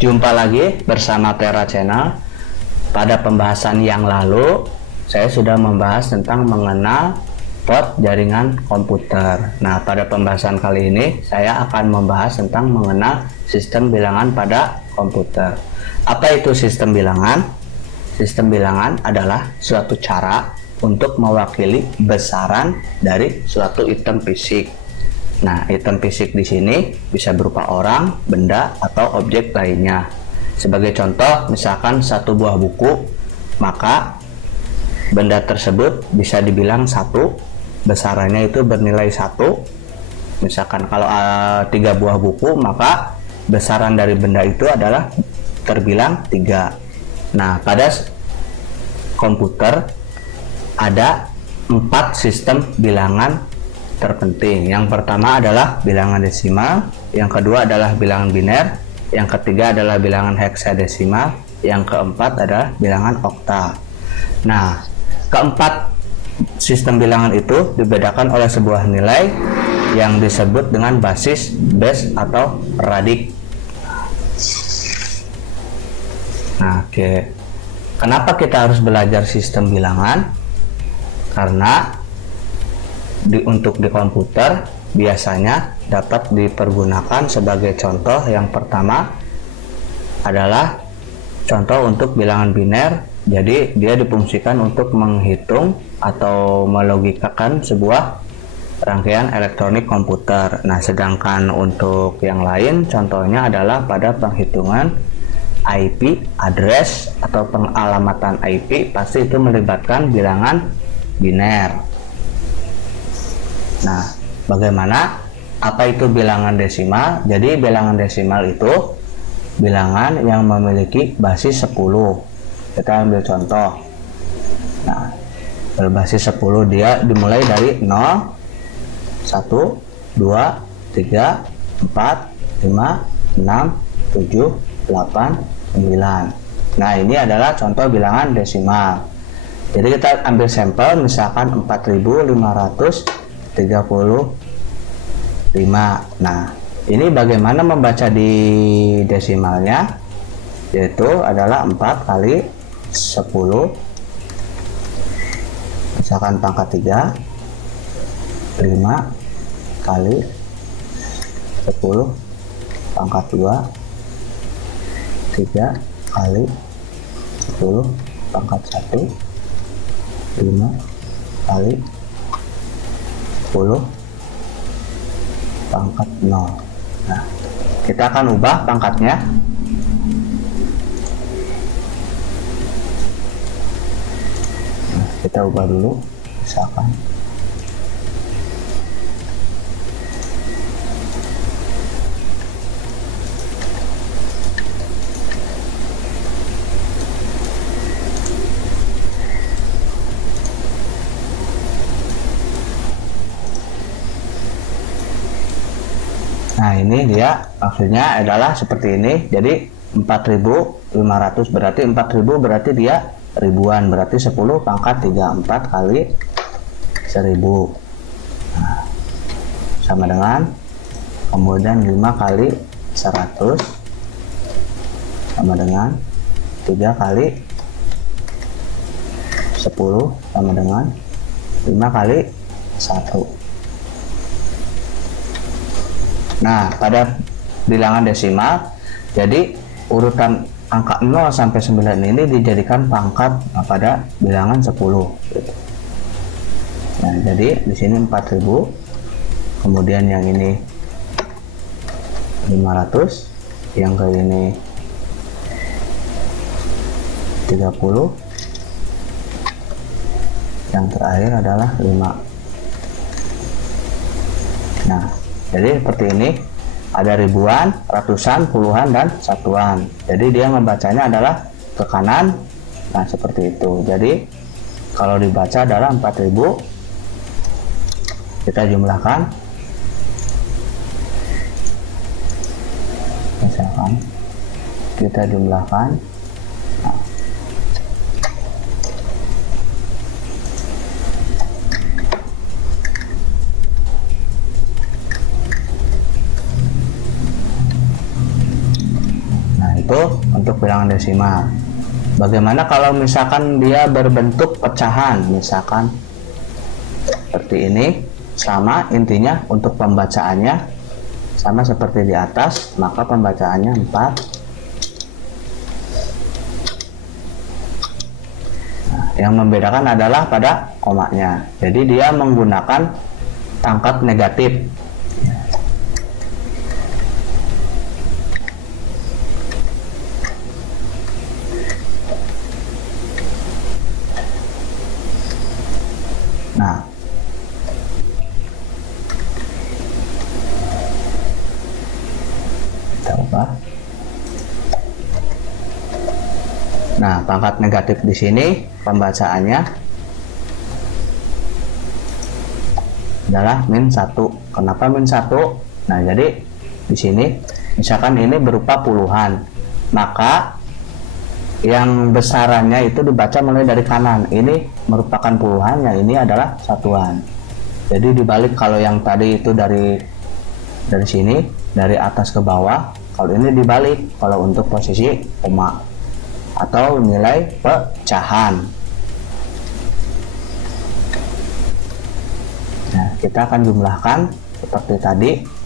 Jumpa lagi bersama Tera Channel. Pada pembahasan yang lalu, saya sudah membahas tentang mengenal port jaringan komputer. Nah, pada pembahasan kali ini, saya akan membahas tentang mengenal sistem bilangan pada komputer. Apa itu sistem bilangan? Sistem bilangan adalah suatu cara untuk mewakili besaran dari suatu item fisik. Nah, item fisik di sini bisa berupa orang, benda, atau objek lainnya. Sebagai contoh, misalkan satu buah buku, maka benda tersebut bisa dibilang satu, besarannya itu bernilai satu. Misalkan kalau 3 buah buku, maka besaran dari benda itu adalah terbilang 3. Nah, pada komputer ada 4 sistem bilangan terpenting. Yang pertama adalah bilangan desimal, yang kedua adalah bilangan biner, yang ketiga adalah bilangan heksadesimal, yang keempat adalah bilangan okta. Nah, keempat sistem bilangan itu dibedakan oleh sebuah nilai yang disebut dengan basis, base, atau radik. Nah, oke. Kenapa kita harus belajar sistem bilangan? Karena untuk di komputer biasanya dapat dipergunakan sebagai contoh. Yang pertama adalah contoh untuk bilangan biner. Jadi dia difungsikan untuk menghitung atau melogikakan sebuah rangkaian elektronik komputer. Nah, sedangkan untuk yang lain contohnya adalah pada penghitungan IP address atau pengalamatan IP, pasti itu melibatkan bilangan biner. Nah, bagaimana? Apa itu bilangan desimal? Jadi bilangan desimal itu bilangan yang memiliki basis 10. Kita ambil contoh. Nah, berbasis 10 dia dimulai dari 0, 1, 2, 3, 4, 5, 6, 7, 8, 9. Nah, ini adalah contoh bilangan desimal. Jadi kita ambil sampel misalkan 4535. Nah, ini bagaimana membaca di desimalnya? Yaitu adalah 4 kali 10 misalkan pangkat 3, 5 kali 10 pangkat 2, 3 kali 10 pangkat 1, 5 kali 10 pangkat 0. Nah, kita akan ubah pangkatnya. Nah, kita ubah dulu misalkan Nah, ini dia maksudnya adalah seperti ini. Jadi 4500 berarti 4000 berarti dia ribuan, berarti 10 pangkat 34 kali 1000. Nah, sama dengan kemudian 5 kali 100 sama dengan 3 kali 10 sama dengan 5 kali 1. Nah, pada bilangan desimal, jadi urutan angka 0 sampai 9 ini dijadikan pangkat pada bilangan 10. Nah, jadi di sini 4000, kemudian yang ini 500, yang ke ini 30, yang terakhir adalah 5. Nah, jadi seperti ini, ada ribuan, ratusan, puluhan, dan satuan. Jadi dia membacanya adalah ke kanan. Nah, seperti itu. Jadi kalau dibaca adalah 4000. Kita jumlahkan. Misalkan kita jumlahkan. Itu untuk bilangan desimal. Bagaimana kalau misalkan dia berbentuk pecahan, misalkan seperti ini? Sama, intinya untuk pembacaannya sama seperti di atas, maka pembacaannya 4. Nah, yang membedakan adalah pada komanya. Jadi dia menggunakan pangkat negatif. Nah, kita ubah. Nah, pangkat negatif di sini pembacaannya adalah -1. Kenapa -1? Nah, jadi di sini misalkan ini berupa puluhan, maka yang besarannya itu dibaca mulai dari kanan. Ini merupakan puluhan, yang ini adalah satuan. Jadi dibalik, kalau yang tadi itu dari sini, dari atas ke bawah, kalau ini dibalik kalau untuk posisi koma atau nilai pecahan. Nah, kita akan jumlahkan seperti tadi.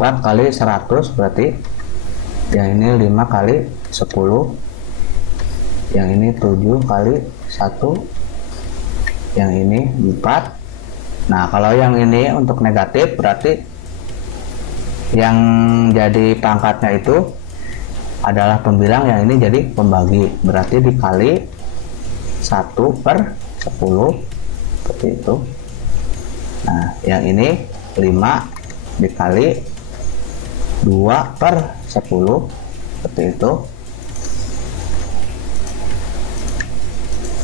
Empat kali 100 berarti yang ini 5 kali 10, yang ini 7 kali 1, yang ini 4. Nah, kalau yang ini untuk negatif berarti yang jadi pangkatnya itu adalah pembilang, yang ini jadi pembagi, berarti dikali 1/10 seperti itu. Nah, yang ini 5 dikali 2/10 seperti itu.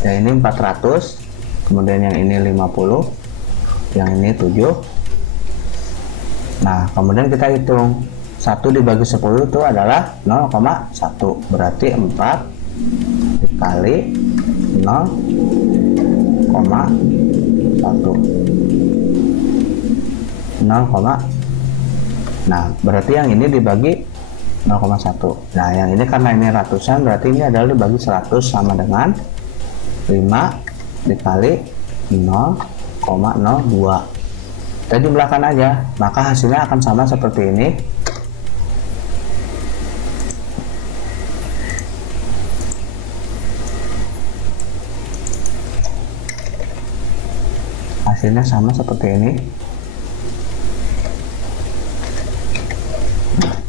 Yang ini 400, kemudian yang ini 50, yang ini 7. Nah, kemudian kita hitung 1 dibagi 10 itu adalah 0,1, berarti 4 dikali 0,1. Nah, berarti yang ini dibagi 0,1. Nah, yang ini karena ini ratusan, berarti ini adalah dibagi 100 sama dengan 5 dikali 0,02. Kita jumlahkan aja, maka hasilnya akan sama seperti ini. Hasilnya sama seperti ini.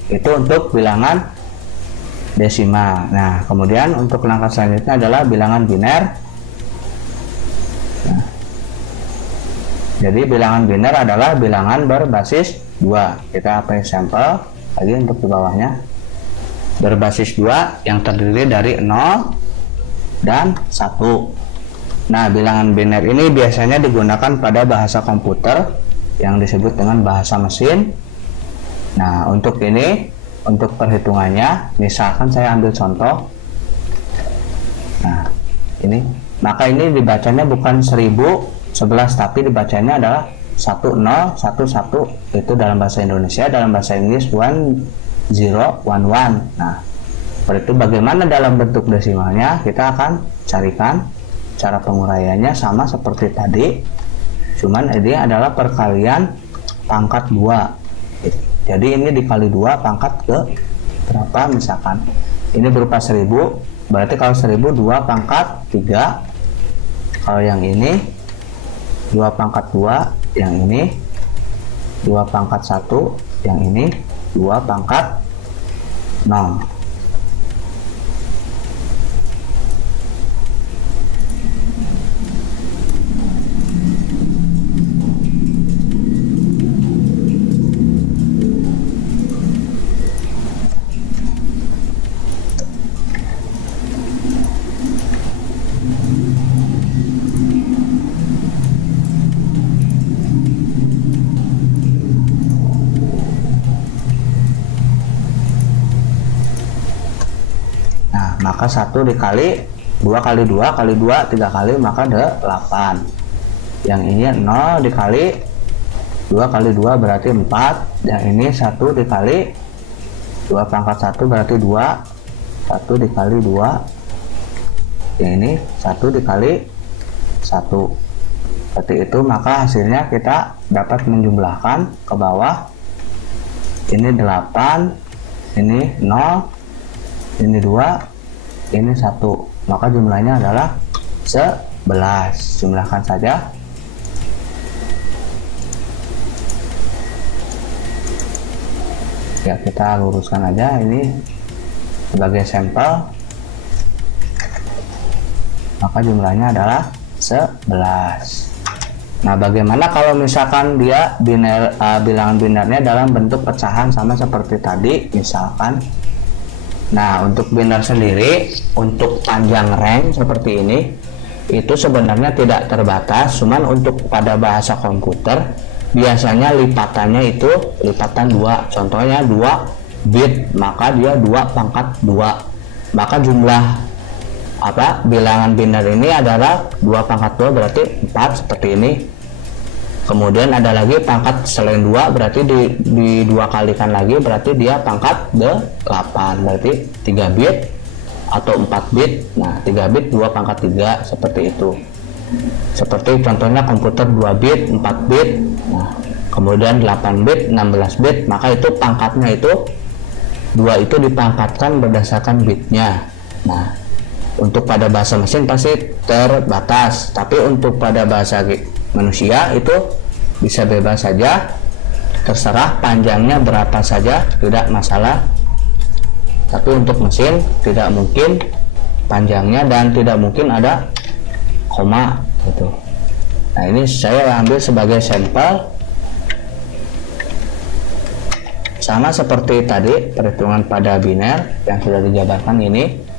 Itu untuk bilangan desimal. Nah, kemudian untuk langkah selanjutnya adalah bilangan biner. Nah, jadi bilangan biner adalah bilangan berbasis 2. Kita pakai sampel lagi untuk di bawahnya. Berbasis 2 yang terdiri dari 0 dan 1. Nah, bilangan biner ini biasanya digunakan pada bahasa komputer yang disebut dengan bahasa mesin. Nah, untuk ini, untuk perhitungannya, misalkan saya ambil contoh. Nah, ini, maka ini dibacanya bukan 1011, tapi dibacanya adalah 1011. Itu dalam bahasa Indonesia, dalam bahasa Inggris 1011. Nah, seperti itu. Bagaimana dalam bentuk desimalnya? Kita akan carikan cara penguraiannya sama seperti tadi. Cuman ini adalah perkalian pangkat 2. Jadi ini dikali 2 pangkat ke berapa, misalkan ini berupa 1000, berarti kalau 1000 2 pangkat 3. Kalau yang ini 2 pangkat 2, yang ini 2 pangkat 1, yang ini 2 pangkat 0. maka 1 dikali 2 kali 2 kali 2 3 kali maka 8. Yang ini 0 dikali 2 kali 2 berarti 4. Yang ini 1 dikali 2 pangkat 1 berarti 2. 1 dikali 2. Yang ini 1 dikali 1. Seperti itu, maka hasilnya kita dapat menjumlahkan ke bawah. Ini 8, ini 0, ini 2, ini 1. Maka jumlahnya adalah 11. Jumlahkan saja. Ya, kita luruskan aja ini sebagai sampel. Maka jumlahnya adalah 11. Nah, bagaimana kalau misalkan dia bilangan binarnya dalam bentuk pecahan sama seperti tadi misalkan. Nah, untuk binar sendiri, untuk panjang range seperti ini itu sebenarnya tidak terbatas, cuman untuk pada bahasa komputer biasanya lipatannya itu lipatan 2. Contohnya 2 bit, maka dia 2 pangkat 2. Maka jumlah bilangan binar ini adalah 2 pangkat 2 berarti 4 seperti ini. Kemudian ada lagi pangkat selain 2 berarti di 2 kalikan lagi berarti dia pangkat 8 berarti 3 bit atau 4 bit. Nah, 3 bit 2 pangkat 3 seperti itu. Seperti contohnya komputer 2 bit, 4 bit. Nah, kemudian 8 bit, 16 bit, maka itu pangkatnya itu 2 itu dipangkatkan berdasarkan bitnya. Nah, untuk pada bahasa mesin pasti terbatas, tapi untuk pada bahasa manusia itu bisa bebas saja, terserah panjangnya berapa saja, tidak masalah. Tapi untuk mesin tidak mungkin panjangnya dan tidak mungkin ada koma gitu. Nah, ini saya ambil sebagai sampel. Sama seperti tadi perhitungan pada biner yang sudah dijabarkan ini.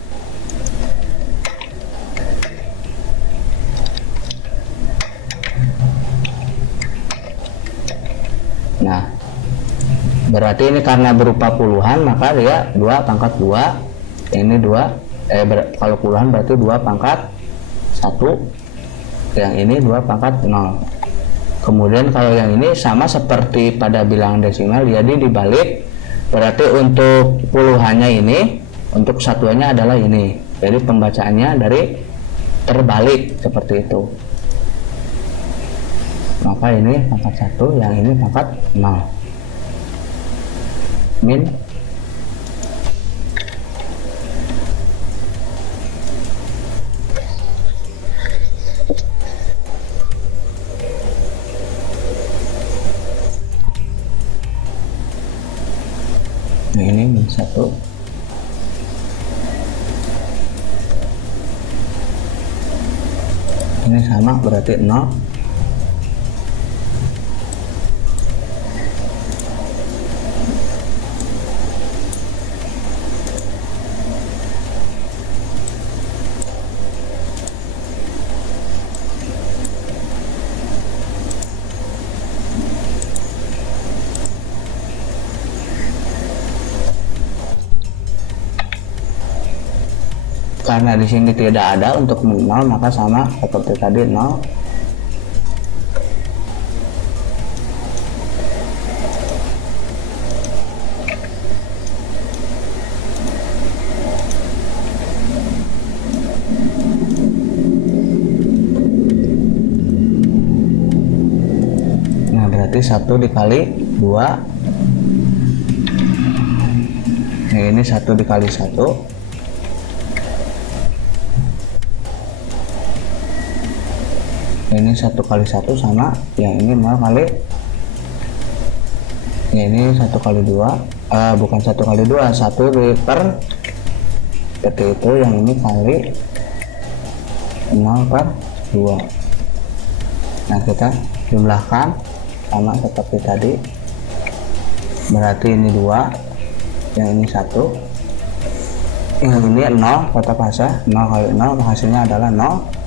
Nah, berarti ini karena berupa puluhan maka dia 2 pangkat 2. Ini 2 kalau puluhan berarti 2 pangkat 1. Yang ini 2 pangkat 0. Kemudian kalau yang ini sama seperti pada bilangan desimal, jadi dibalik. Berarti untuk puluhannya ini, untuk satuannya adalah ini. Jadi pembacaannya dari terbalik seperti itu. Maka ini pangkat 1, yang ini pangkat 0. Min ini min 1. Ini sama berarti 0. Karena di sini tidak ada untuk 0, maka sama seperti tadi 0. Nah, berarti 1 dikali 2. Nah, ini 1 dikali 1. Ini 1 kali 1 sama yang ini 0 kali ya, ini 1 kali 2 bukan 1 kali 2, 1 per seperti itu. Yang ini kali 0 per 2. Nah, kita jumlahkan sama seperti tadi, berarti ini 2, yang ini 1, yang ini 0, kata bahasa 0 kali 0 hasilnya adalah 0.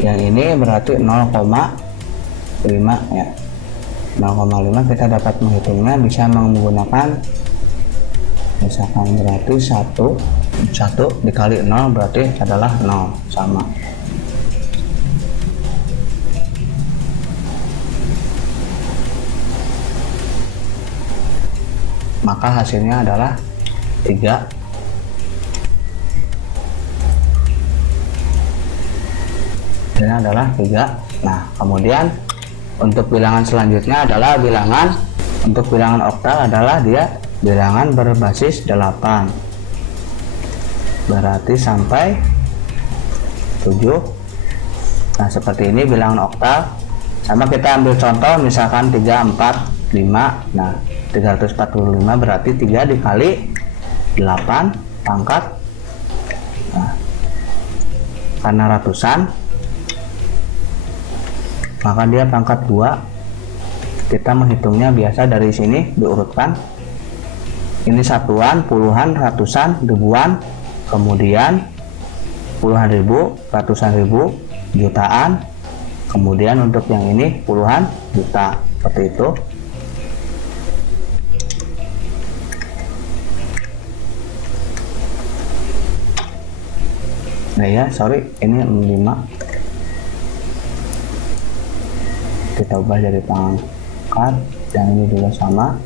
Yang ini berarti 0,5 ya, 0,5. Kita dapat menghitungnya bisa menggunakan misalkan berarti 1 1 dikali 0 berarti adalah 0, sama. Maka hasilnya adalah 3. Hasilnya adalah 3. Nah, kemudian untuk bilangan selanjutnya adalah untuk bilangan oktal adalah dia bilangan berbasis 8. Berarti sampai 7. Nah, seperti ini bilangan oktal. Sama kita ambil contoh misalkan 3, 4, 5. Nah, 345 berarti 3 dikali 8 pangkat, nah, karena ratusan maka dia pangkat 2. Kita menghitungnya biasa dari sini diurutkan, ini satuan, puluhan, ratusan, ribuan, kemudian puluhan ribu, ratusan ribu, jutaan, kemudian untuk yang ini puluhan juta, seperti itu. Nah ya, sorry, ini 5. Kita ubah jadi pangkat, dan ini juga sama.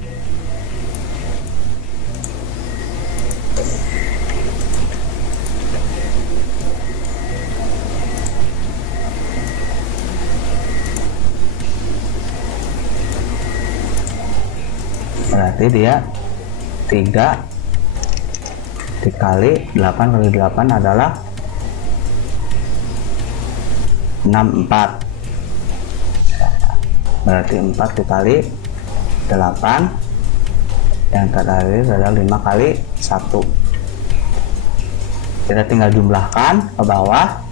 Berarti dia 3 dikali 8 kali 8 adalah 64. Berarti 4 dikali 8 yang terakhir adalah 5 kali 1. Kita tinggal jumlahkan ke bawah.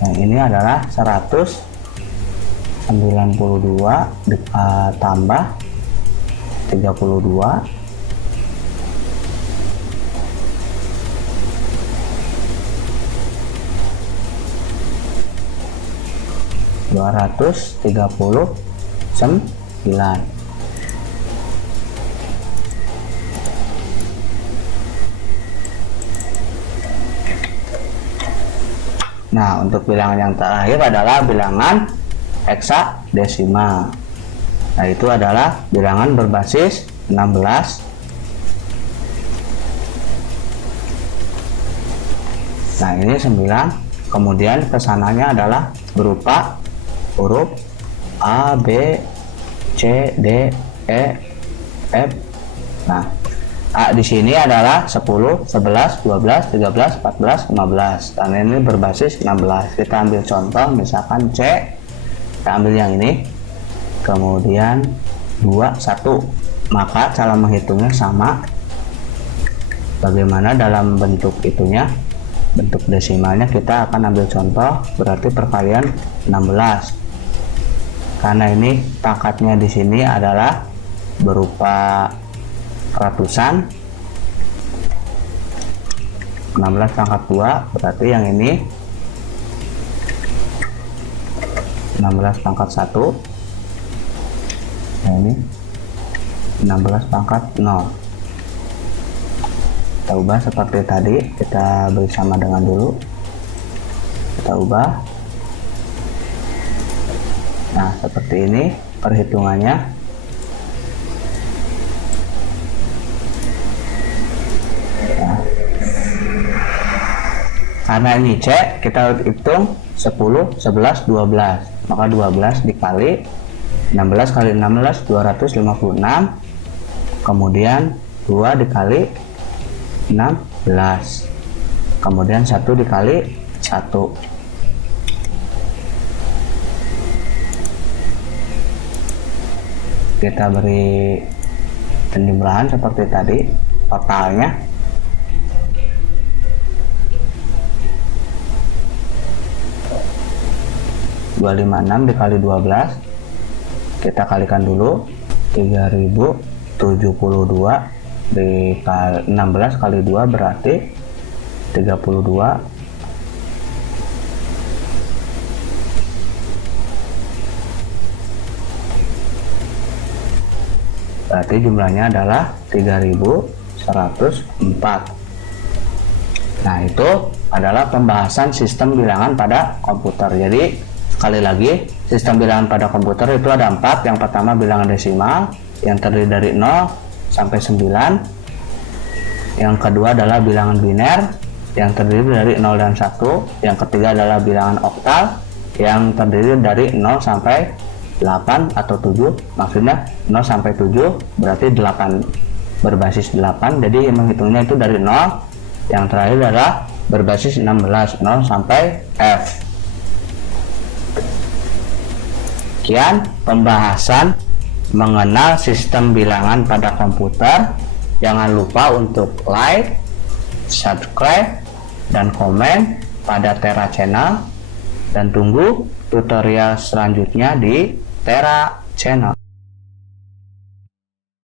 Yang ini adalah 192 tambah 32 239. Nah, untuk bilangan yang terakhir adalah bilangan heksadesimal. Nah, itu adalah bilangan berbasis 16. Nah, ini 9. Kemudian kesananya adalah berupa huruf A, B, C, D, E, F. Nah, A di sini adalah 10, 11, 12, 13, 14, 15. Dan ini berbasis 16. Kita ambil contoh, misalkan C. Kita ambil yang ini. Kemudian 2, 1. Maka cara menghitungnya sama. Bagaimana dalam bentuk itunya? Bentuk desimalnya kita akan ambil contoh, berarti perkalian 16. Karena ini pangkatnya di sini adalah berupa ratusan, 16 pangkat 2 berarti yang ini 16 pangkat 1. Nah, ini 16 pangkat 0. Kita ubah seperti tadi, kita beri sama dengan dulu, kita ubah. Nah, seperti ini perhitungannya. Nah, karena ini C, kita hitung 10, 11, 12. Maka 12 dikali 16 kali 16, 256. Kemudian 2 dikali 16. Kemudian 1 dikali 1. Kita beri penjumlahan seperti tadi, totalnya (256) dikali 12, kita kalikan dulu, 3072 dikali 16 kali 2 berarti 32. berarti jumlahnya adalah 3104. Nah, itu adalah pembahasan sistem bilangan pada komputer. Jadi sekali lagi, sistem bilangan pada komputer itu ada 4. Yang pertama bilangan desimal yang terdiri dari 0 sampai 9. Yang kedua adalah bilangan biner yang terdiri dari 0 dan 1. Yang ketiga adalah bilangan oktal yang terdiri dari 0 sampai 8 atau 7. Maksudnya 0 sampai 7 berarti 8 berbasis 8. Jadi menghitungnya itu dari 0. Yang terakhir adalah berbasis 16, 0 sampai F. Sekian pembahasan mengenal sistem bilangan pada komputer. Jangan lupa untuk like, subscribe, dan komen pada Tera Channel, dan tunggu tutorial selanjutnya di Tera Channel.